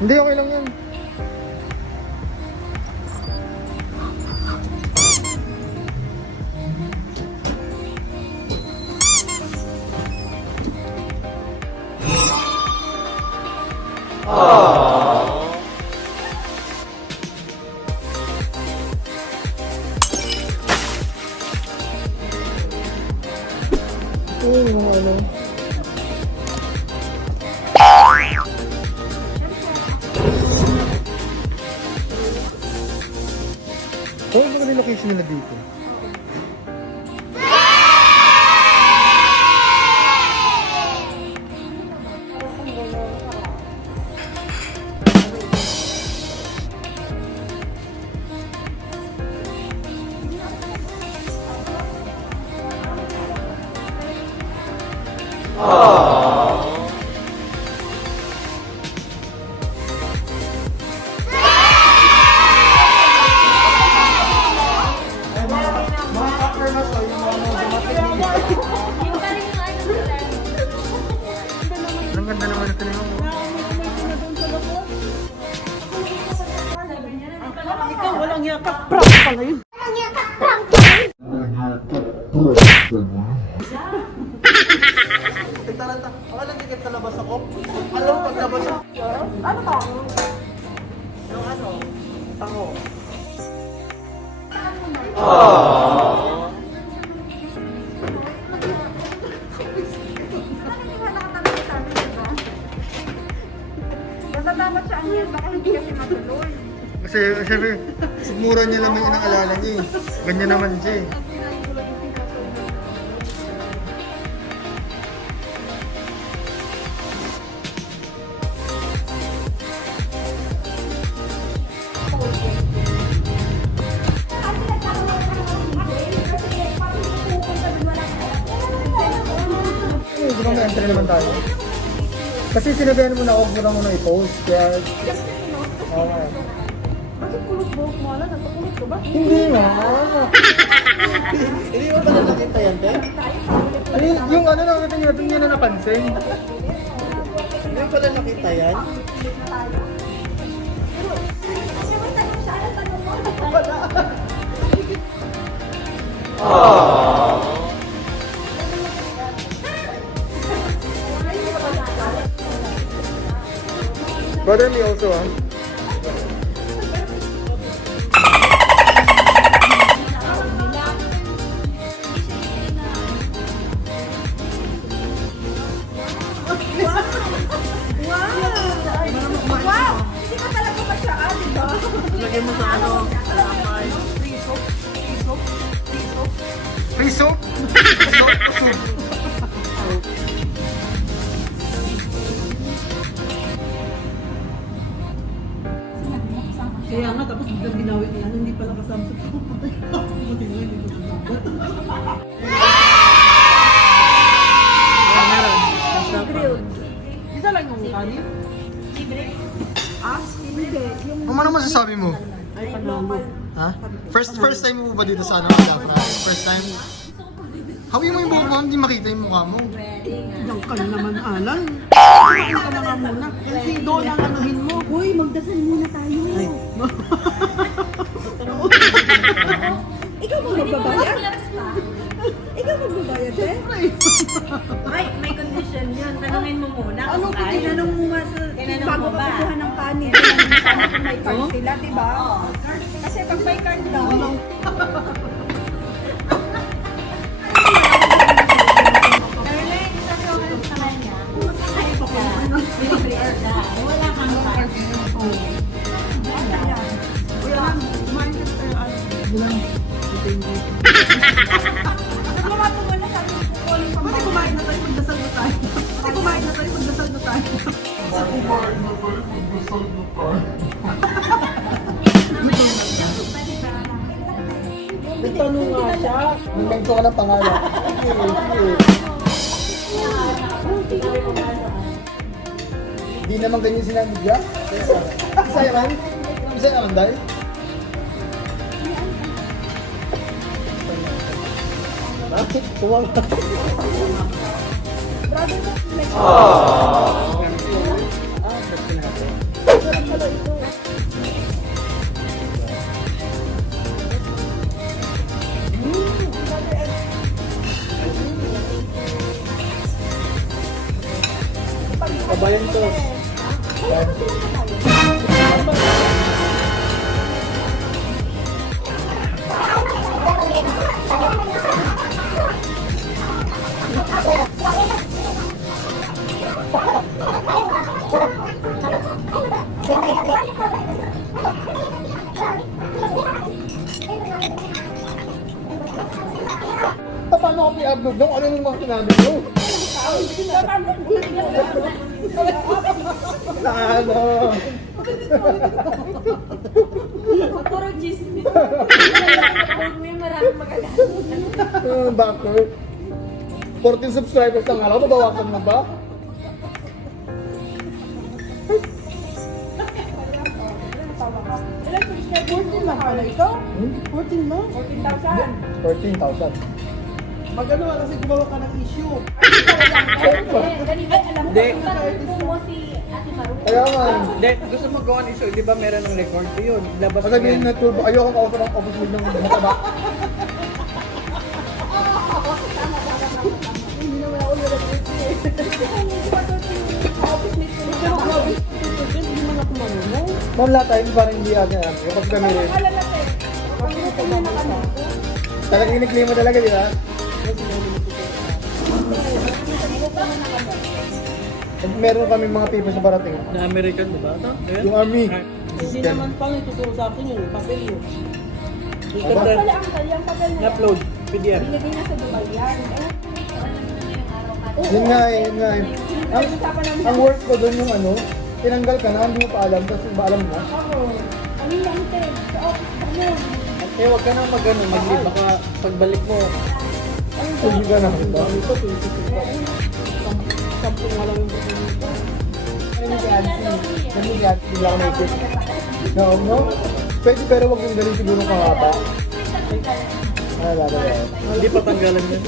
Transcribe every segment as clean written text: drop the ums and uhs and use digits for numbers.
Hindi, okay lang yan. Ano? Oh, ano yung location nila dito? Ang ganda naman ito naman mo. Ikaw walang yakap, prank pala yun. Walang yakap, prank pala yun. Taranta, wala ticket sa labas ako. Alam mo, paglabas ako. Ano ba? Yung ano? Tango. Dapat siya ang yan, baka hindi kasi matuloy. Kasi, syempre, sigmura niya lang yung inaalala niya eh. Ganyan naman siya eh. Di ba may entry naman tayo? Kasi sinabihan mo na huwag mo na muna i-post. Kaya... Okay. Bakit kulot buhok mo? Alam, nagpakulot ka ba? Hindi nga. Hindi mo ba nakakita yan, Te? Ano yung ano na natin niya na napansin? Hindi mo pala nakita yan? Bother me also ah. Wow! Hindi ka talaga masyaan, di ba? Lagyan mo sa ano? Salamay. Free soap? Kaya nga, tapos biglang ginawi niya, hindi pala kasama sa pagpapatay. Buti nga, hindi ko sinabi. Grilled. Isa lang yung kanin? Libre? Ah, hindi. Yung Ano naman masasabi mo? Ay, panalo. Ha? First time mo ba dito sa ano, Dhafra? First time? Hawi mo yung buhok mo, hindi makita yung mukha mo. Diyan ka na naman, Alan. Diyan ka na nga muna. Yung sido lang anuhin mo. Uy, magdasal muna tayo. Ay. Ikaw mo magbabayad? Ikaw magbabayad, eh? May condition yun. Tanungin mo muna. Ano kung kung kaya. tinanong mo nga sa Tinanong bago mo ka ba? kukuha ng kanin, tinanong mo sana kung may card sila, di ba? Kasi pag may card daw, Caroline, sabi ko kayo sa kanya. Libre or dahil. Wala kang card. Kumain ka tayo, Alan. Bilang. naglumapo mo na sabi ko kukunin pa Pwede kumain na tayo, magdasal na tayo. Pwede kumain na tayo, magdasal na tayo. May tanong nga siya. Nagmento ka ng pangalan. Hindi naman ganyan sinabi niya. Saya man? Saya naman dahil? Bakit? Tuwang ka. Kabayan sauce. Paano ako i-upload nung ano yung mga sinabi mo? Ano? Puro chismis. May maraming magagawa. Backer. 14 subscribers lang alam, mabawasan mo ba? Ilan subscribers? 14 lang pala ito? 14 lang? 14,000. 14,000. Magano kasi gumawa ka ng issue. Ganito, alam mo, Hindi. kung mo si Ate Maru. Kaya nga, Hindi, gusto mo gawa ng issue. Di ba meron ng record ko yun? Labas mo masabihin yan. na turbo, ayoko ka ng office ng mataba. Ma'am, lahat tayo parang hindi natin alam. Yung pag kami rin. Talagang in-claim mo talaga, di ba? Meron kami mga people sa parating. Na American, di ba? Yung army. Hindi naman pang ituturo sa akin yun. Papel yun. Aba. Pala ang kanyang papel na yan. Na-upload. PDF. Binigay na sa Dubai yan. Yun nga eh, yun nga eh. Ang work ko doon yung ano, tinanggal ka na, hindi mo pa alam, tapos ba alam mo? Ako, ano lang ito? Sa office pa mo. Eh, huwag ka nang mag-ano. Mag-leave. Baka pagbalik mo. Hindi ka na. Sampung wala yung buto nito. Bigla ako naisip. No? Pwede pero wag yung galing siguro kahaba. Lalo. Hindi pa tanggalan yun.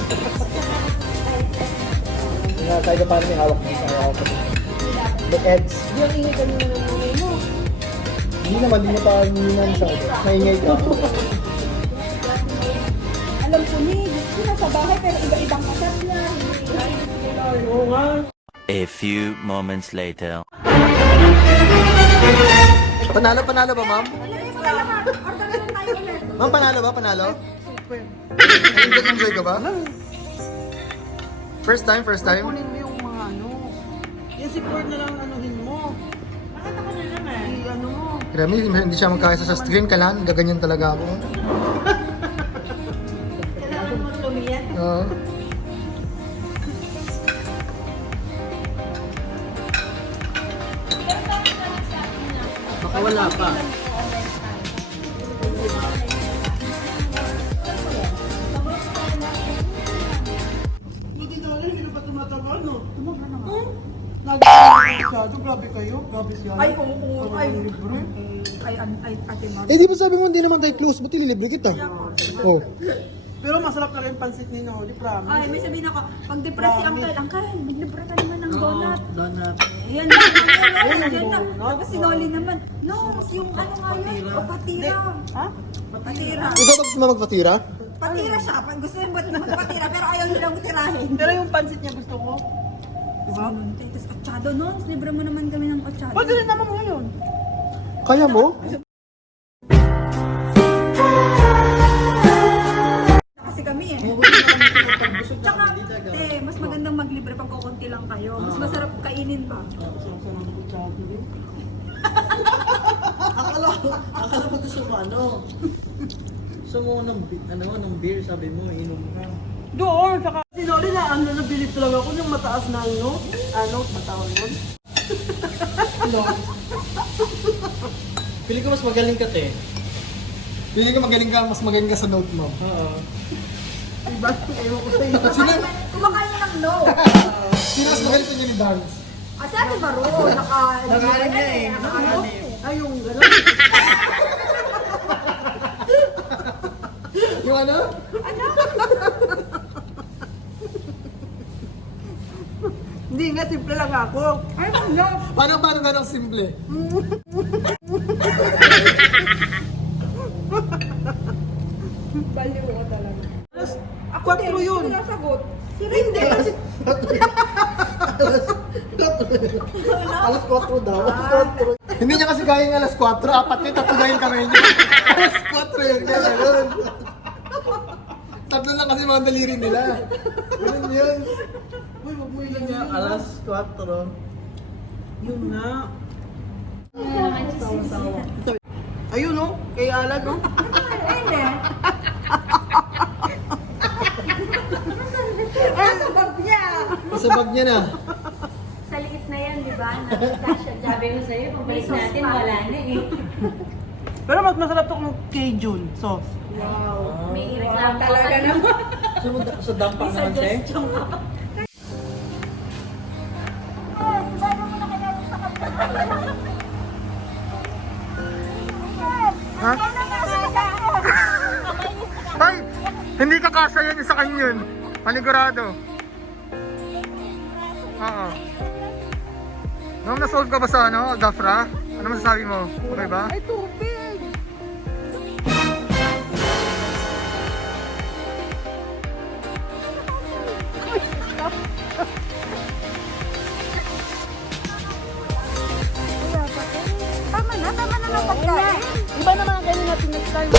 Kahit na parang may hawak mo sa hawak ko. The eds. Di ang ingay kanina ng nanay mo. Hindi naman, hindi na pa naman sa akin. Maingay ka. Alam ko ni, gusto na sa bahay pero iba-ibang kasat niya. Oo nga. A few moments later. Panalo ba, ma'am? Order na tayo ulit. Ma'am, panalo? Super. Enjoy ka ba? First time? Kunin mo yung mga ano. Yung support na lang anuhin mo. Bakit ako na naman? Ano mo. Remy, hindi siya magkaysa sa screen. Kailangan, gaganyan talaga ako. Kailangan mo lumiyan. Oo. Baka wala pa. Hindi na alam, hindi na pa tumatawa, no? Nag-masyado, grabe kayo. Grabe siya. Ay, oo, ay. Ay, Ate Mar. Eh, di ba sabi mo hindi naman tayo close? Ba't ililibre kita? Oh. Pero masarap na rin yung pansit ni Noli, promise. Ay, may sabihin ako, pag depressed si Uncle, maglibre ka naman ng donut. Donut. Ayan lang, yan lang. Tapos si Noli naman, no, yung ano nga yun, o patira. Ha? Patira. Ikaw ba gusto mo magpatira? Patira siya, pag gusto niya magpatira, pero ayaw nilang tirahin. Pero yung pansit niya gusto ko. Diba? Tapos ochado nun, libre mo naman kami ng ochado. Pag ganun naman mo ngayon. Kaya mo? Kasi kami eh. Tsaka, mas magandang maglibre pag kukunti lang kayo. Mas masarap kainin pa. Akala ko gusto mo ano? Gusto mo ng beer, sabi mo, inom ka. Doon, saka si Noli na nabilib talaga ako yung mataas na matawag yun? Pili ko mas magaling ka, te. Pili ko mas magaling ka sa note mo. Oo. Diba? Ewan ko sa'yo. Kumakain mo ng no. Sino mas magaling sa inyo ni Dance? Kasi Ate Maro, Nakaano niya eh. Nakaano. Ay, yung gano'n. Yung ano? Hindi nga, simple lang ako. Ay, wala. Paano ganong simple? Baliw ko talaga. Alas 4 yun. Hindi ko nasagot. Hindi kasi. Alas 4 daw. Alas 4. Hindi niya kasi gaya ng alas 4, 4 yun, 3 gaya kamay niya. Alas 4 yun, kaya gano'n. 3 lang kasi mga daliri nila. Ganun yun. Uy, wag mo ilan niya. Alas 4. Yun nga. Ayun no, kay Alan no. Sa bag niya na. Sa liit na yan, di ba? Nakasya. Sabi ko sa'yo, pagbalik natin, wala na eh. Pero mas masarap to kung Cajun sauce. May reklamo talaga naman. Sa dampa naman siya. Ha? Ay! Hindi ka kasya yan sa kanyon. Panigurado. Oo. Ma'am, na-solve ka ba sa ano, Dhafra? Ano masasabi mo? Okay ba? Ay, tubig! Tama na ng pagkain. Iba naman ang kainin natin next time.